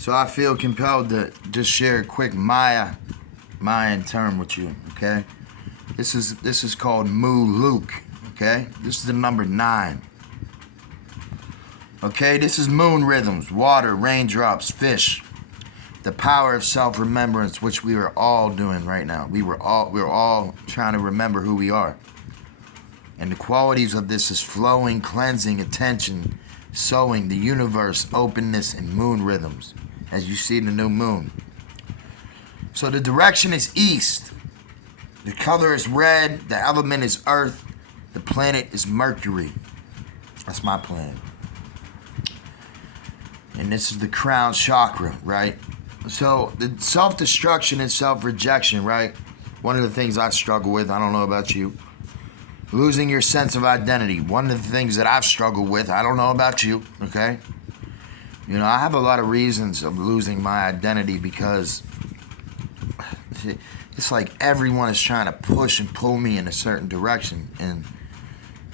So I feel compelled to just share a quick Mayan term with you, okay? This is called Mu Luke, okay? This is the number 9. Okay, this is moon rhythms, water, raindrops, fish. The power of self-remembrance, which we are all doing right now. We're all trying to remember who we are. And the qualities of this is flowing, cleansing, attention, sowing, the universe, openness, and moon rhythms, as you see the new moon. So the direction is east. The color is red. The element is earth. The planet is Mercury. That's my planet. And this is the crown chakra, right? So the self-destruction and self-rejection, right? One of the things I struggle with, I don't know about you. Losing your sense of identity. One of the things that I've struggled with, I don't know about you, okay? You know, I have a lot of reasons of losing my identity because it's like everyone is trying to push and pull me in a certain direction. And,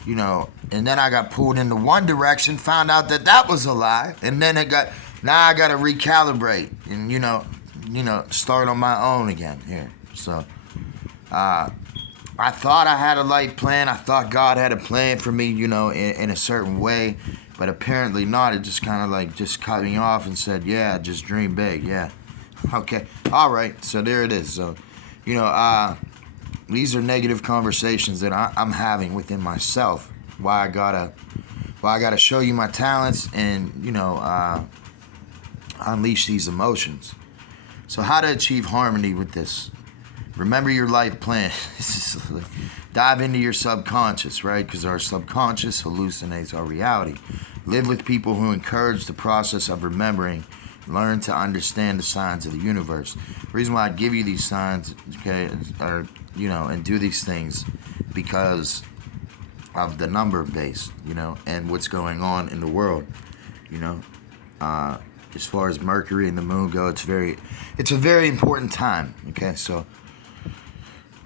you know, and then I got pulled into one direction, found out that that was a lie. And then now I got to recalibrate and, you know, start on my own again here. So, I thought I had a life plan. I thought God had a plan for me, you know, in a certain way. But apparently not. It just kind of like just cut me off and said, yeah, just dream big. Yeah. Okay. All right. So there it is. So, you know, these are negative conversations that I'm having within myself. Why I gotta show you my talents and, you know, unleash these emotions. So how to achieve harmony with this? Remember your life plan. Dive into your subconscious, right? Because our subconscious hallucinates our reality. Live with people who encourage the process of remembering. Learn to understand the signs of the universe. The reason why I give you these signs, okay, are, you know, and do these things because of the number base, you know, and what's going on in the world, you know. As far as Mercury and the moon go, it's a very important time, okay? So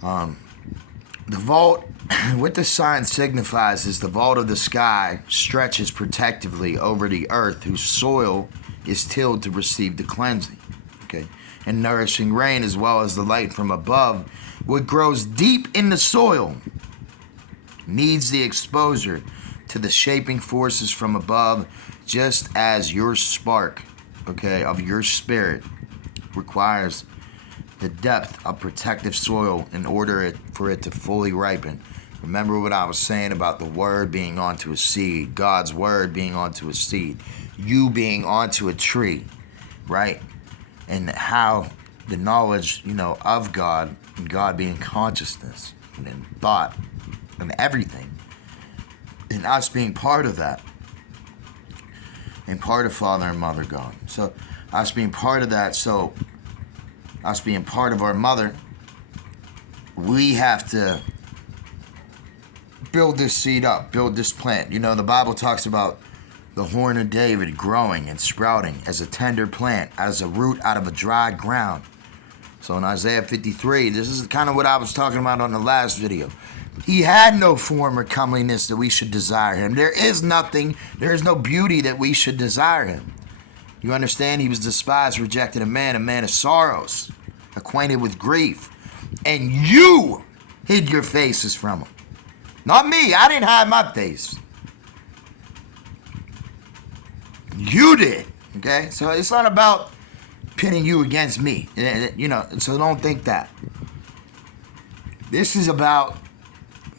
the vault, what the sign signifies is the vault of the sky stretches protectively over the earth, whose soil is tilled to receive the cleansing, okay, and nourishing rain, as well as the light from above. What grows deep in the soil needs the exposure to the shaping forces from above, just as your spark, okay, of your spirit requires the depth of protective soil in order for it to fully ripen. Remember what I was saying about the word being onto a seed, God's word being onto a seed, you being onto a tree, right? And how the knowledge, you know, of God, and God being consciousness and thought and everything, and us being part of that, and part of Father and Mother God. So us being part of that, so us being part of our mother, we have to build this seed up, build this plant. You know, the Bible talks about the horn of David growing and sprouting as a tender plant, as a root out of a dry ground. So in Isaiah 53, this is kind of what I was talking about on the last video. He had no form or comeliness that we should desire him. There is nothing, there is no beauty that we should desire him. You understand? He was despised, rejected, a man of sorrows, acquainted with grief. And you hid your faces from him. Not me. I didn't hide my face. You did. Okay? So it's not about pitting you against me. You know, so don't think that. This is about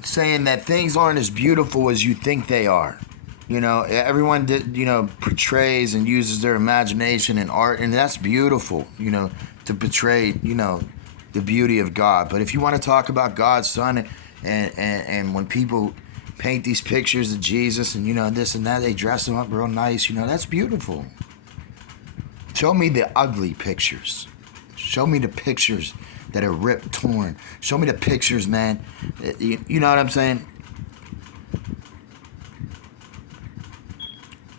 saying that things aren't as beautiful as you think they are. You know, everyone, you know, portrays and uses their imagination and art, and that's beautiful, you know, to portray, you know, the beauty of God. But if you want to talk about God's Son, and when people paint these pictures of Jesus and, you know, this and that, they dress him up real nice, you know, that's beautiful. Show me the ugly pictures. Show me the pictures that are ripped, torn. Show me the pictures, man. You know what I'm saying?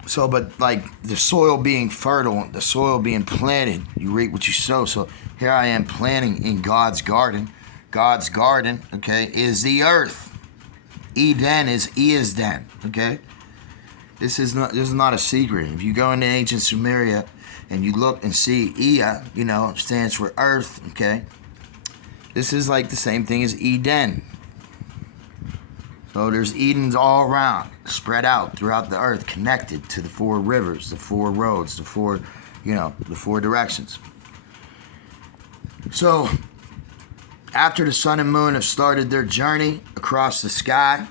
So, but like the soil being fertile, the soil being planted, you reap what you sow. So here I am planting in God's garden. God's garden, okay, is the earth. Eden is Easden, okay? This is not a secret. If you go into ancient Sumeria and you look and see Ea, stands for earth, okay? This is like the same thing as Eden. So there's Edens all around, spread out throughout the earth, connected to the 4 rivers, the 4 roads, the 4 directions. So after the sun and moon have started their journey across the sky,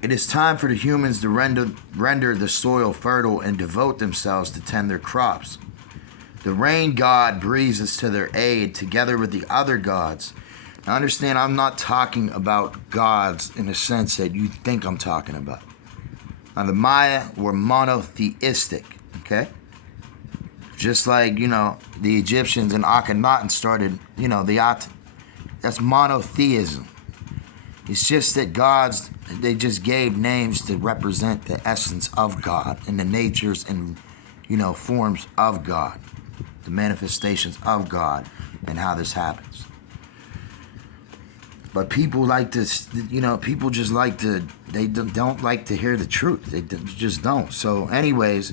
it is time for the humans to render the soil fertile and devote themselves to tend their crops. The rain god breezes to their aid together with the other gods. Now understand, I'm not talking about gods in the sense that you think I'm talking about. Now the Maya were monotheistic, okay? Just like, the Egyptians and Akhenaten started, the Aten. That's monotheism. It's just that gods, they just gave names to represent the essence of God and the natures and, forms of God, the manifestations of God and how this happens. But people like to, people just like to, they don't like to hear the truth. They just don't. So anyways,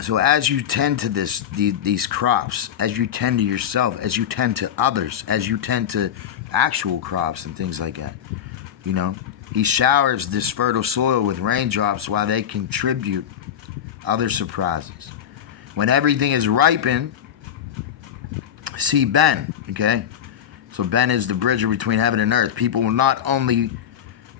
so as you tend to these crops, as you tend to yourself, as you tend to others, as you tend to actual crops and things like that, he showers this fertile soil with raindrops while they contribute other surprises. When everything is ripened, see Ben, okay? So Ben is the bridge between heaven and earth. People will not only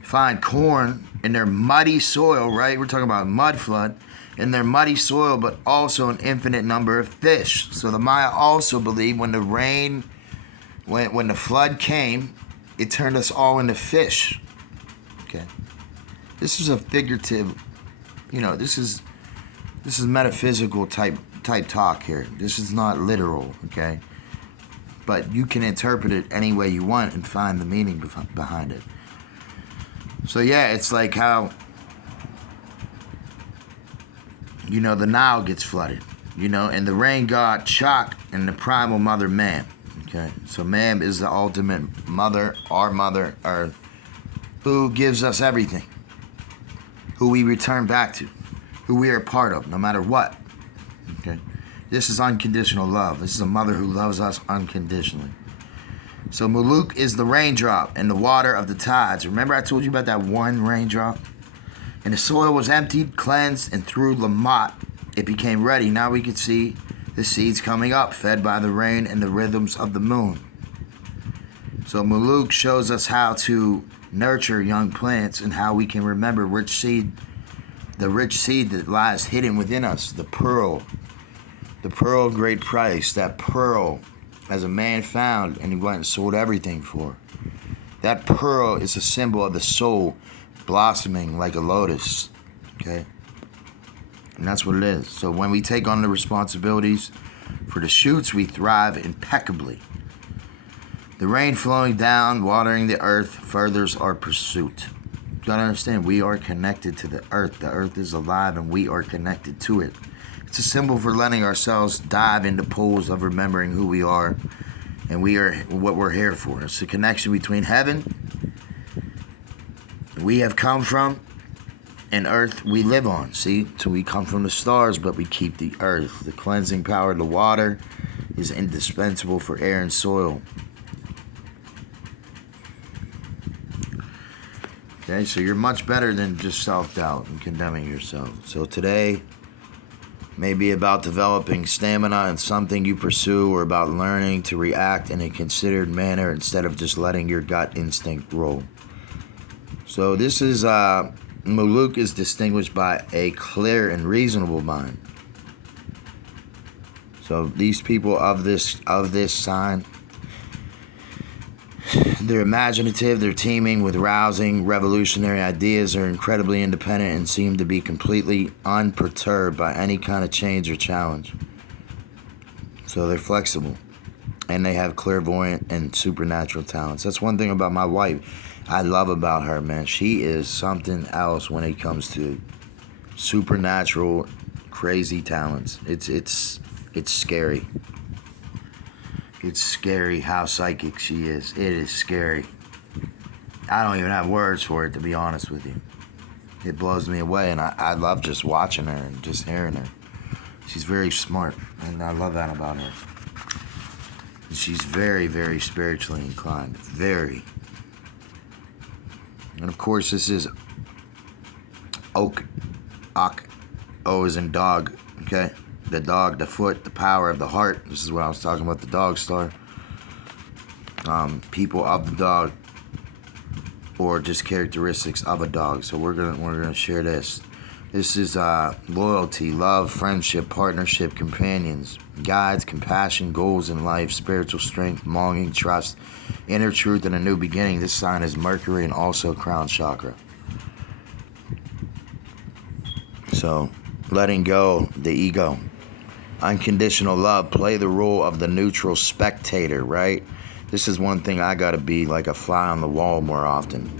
find corn in their muddy soil, right? We're talking about mud flood, in their muddy soil, but also an infinite number of fish. So the Maya also believed when the rain, when the flood came, it turned us all into fish. Okay. This is a figurative, this is metaphysical type talk here. This is not literal, okay? But you can interpret it any way you want and find the meaning behind it. So yeah, it's like how, the Nile gets flooded, and the rain god Chak and the primal mother Man. Okay, so Man is the ultimate mother, or who gives us everything, who we return back to, who we are a part of, no matter what. Okay. This is unconditional love. This is a mother who loves us unconditionally. So Muluk is the raindrop and the water of the tides. Remember I told you about that one raindrop? And the soil was emptied, cleansed, and through Lamot it became ready. Now we could see the seeds coming up, fed by the rain and the rhythms of the moon. So Muluk shows us how to nurture young plants and how we can remember the rich seed that lies hidden within us, the pearl of great price, that pearl as a man found and he went and sold everything for. That pearl is a symbol of the soul blossoming like a lotus, okay? And that's what it is. So when we take on the responsibilities for the shoots, we thrive impeccably. The rain flowing down, watering the earth, furthers our pursuit. You gotta understand, we are connected to the earth. The earth is alive and we are connected to it. It's a symbol for letting ourselves dive into pools of remembering who we are and we are what we're here for. It's a connection between heaven we have come from and earth we live on. See, so we come from the stars, but we keep the earth. The cleansing power of the water is indispensable for air and soil. Okay, so you're much better than just self-doubt and condemning yourself. So today may be about developing stamina in something you pursue, or about learning to react in a considered manner instead of just letting your gut instinct roll. So this is, Muluk is distinguished by a clear and reasonable mind. So these people of this sign, they're imaginative, they're teeming with rousing, revolutionary ideas, are incredibly independent, and seem to be completely unperturbed by any kind of change or challenge. So they're flexible, and they have clairvoyant and supernatural talents. That's one thing about my wife I love about her, man. She is something else when it comes to supernatural, crazy talents. It's scary. It's scary how psychic she is. It is scary. I don't even have words for it, to be honest with you. it blows me away, and I love just watching her and just hearing her. She's very smart, and I love that about her. And she's very, very spiritually inclined. Very. And of course, this is Oak. Ak. O is in dog. Okay? The dog, the foot, the power of the heart. This is what I was talking about, the dog star. People of the dog, or just characteristics of a dog. So we're gonna share this. This is loyalty, love, friendship, partnership, companions, guides, compassion, goals in life, spiritual strength, longing, trust, inner truth, and a new beginning. This sign is Mercury and also crown chakra. So, letting go the ego. Unconditional love, play the role of the neutral spectator, right? This is one thing I gotta be like a fly on the wall more often.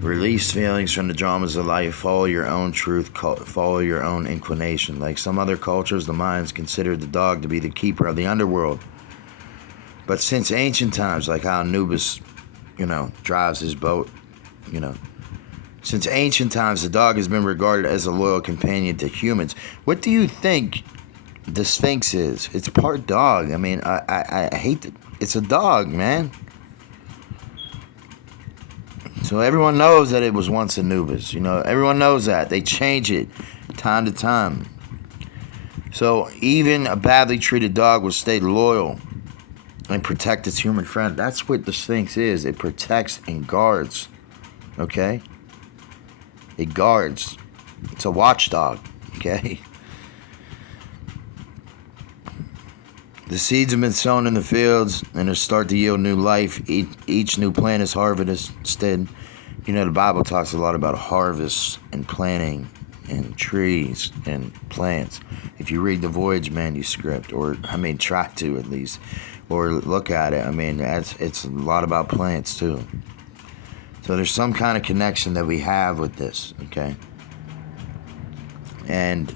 Release feelings from the dramas of life. Follow your own truth. Follow your own inclination. Like some other cultures, the Mayans considered the dog to be the keeper of the underworld. But since ancient times, like how Anubis, drives his boat, since ancient times, the dog has been regarded as a loyal companion to humans. What do you think the Sphinx is? It's part dog. I mean, I hate it. It's a dog, man. So everyone knows that it was once Anubis. Everyone knows that. They change it time to time. So even a badly treated dog will stay loyal and protect its human friend. That's what the Sphinx is. It protects and guards. Okay? It guards. It's a watchdog. Okay? The seeds have been sown in the fields and they start to yield new life. Each new plant is harvested. The Bible talks a lot about harvest and planting and trees and plants. If you read the Voyage manuscript, try to at least, or look at it, it's a lot about plants too. So there's some kind of connection that we have with this, okay? And,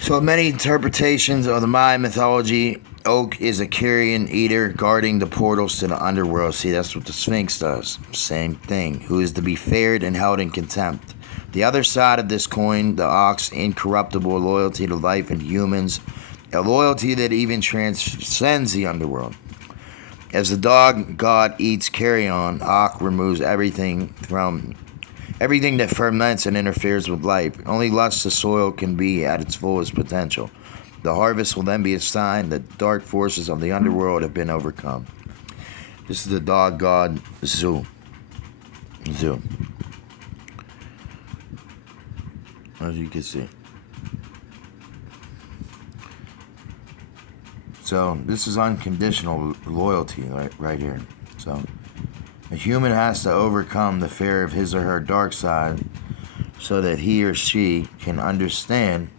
so many interpretations of the Mayan mythology, Oak is a carrion eater guarding the portals to the underworld. See, that's what the Sphinx does. Same thing. Who is to be feared and held in contempt. The other side of this coin, the ox, incorruptible loyalty to life and humans, a loyalty that even transcends the underworld. As the dog god eats carrion, Ak removes everything that ferments and interferes with life. Only thus the soil can be at its fullest potential. The harvest will then be a sign that dark forces of the underworld have been overcome. This is the dog god Zu. As you can see. So this is unconditional loyalty right here. So a human has to overcome the fear of his or her dark side so that he or she can understand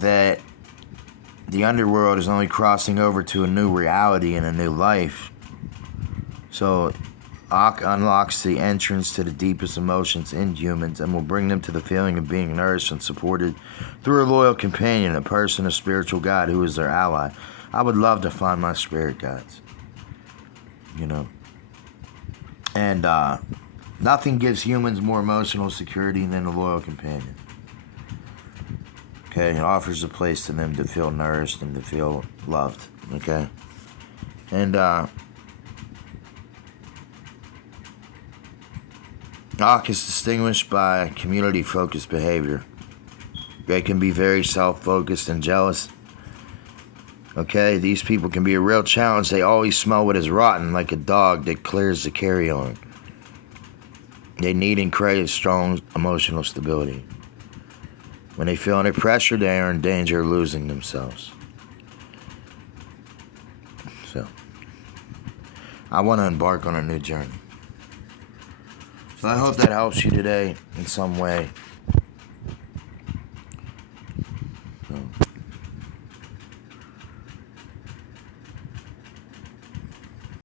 that the underworld is only crossing over to a new reality and a new life. So Ak unlocks the entrance to the deepest emotions in humans and will bring them to the feeling of being nourished and supported through a loyal companion, a person, a spiritual guide who is their ally. I would love to find my spirit guides. And nothing gives humans more emotional security than a loyal companion. Okay, it offers a place to them to feel nourished and to feel loved. Okay, and Ak is distinguished by community-focused behavior. They can be very self-focused and jealous. Okay, these people can be a real challenge. They always smell what is rotten, like a dog that clears the carrion. They need and crave strong emotional stability. When they feel under pressure, they are in danger of losing themselves. So, I want to embark on a new journey. So I hope that helps you today in some way.